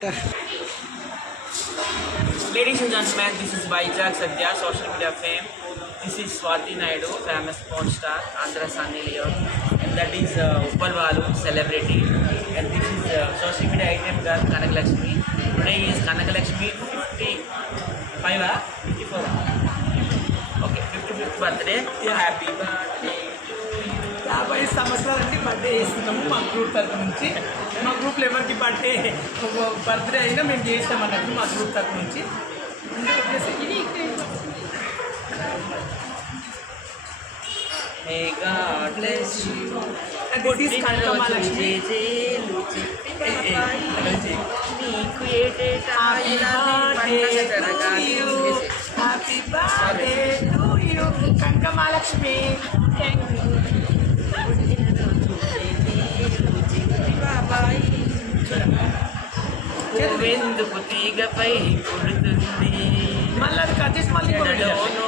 Ladies and gentlemen, this is Vijay Sadhya, social media fame. This is Swati Naidu, famous porn star, Andhra Sunny Leon. And that is Uppal Balu, celebrity. And this is social media item girl, Kanak Lakshmi. Today is Kanak Lakshmi 55, 54. Okay, 55th birthday. Happy birthday. 50 సంవత్సరాలకి birthday చేస్తున్నాము మా group తరఫు నుంచి. మా గ్రూప్లో ఎవరికి birthday అయినా మేము చేస్తాం అన్నట్టు మా గ్రూప్ తరఫు నుంచి. May God bless you. This is Kankamalakshmi. Happy birthday to you, Kankamalakshmi. ఎందుకు తీగపై కొడుతుంది మళ్ళీ అది కట్టేసి మళ్ళీ ఎడలోనో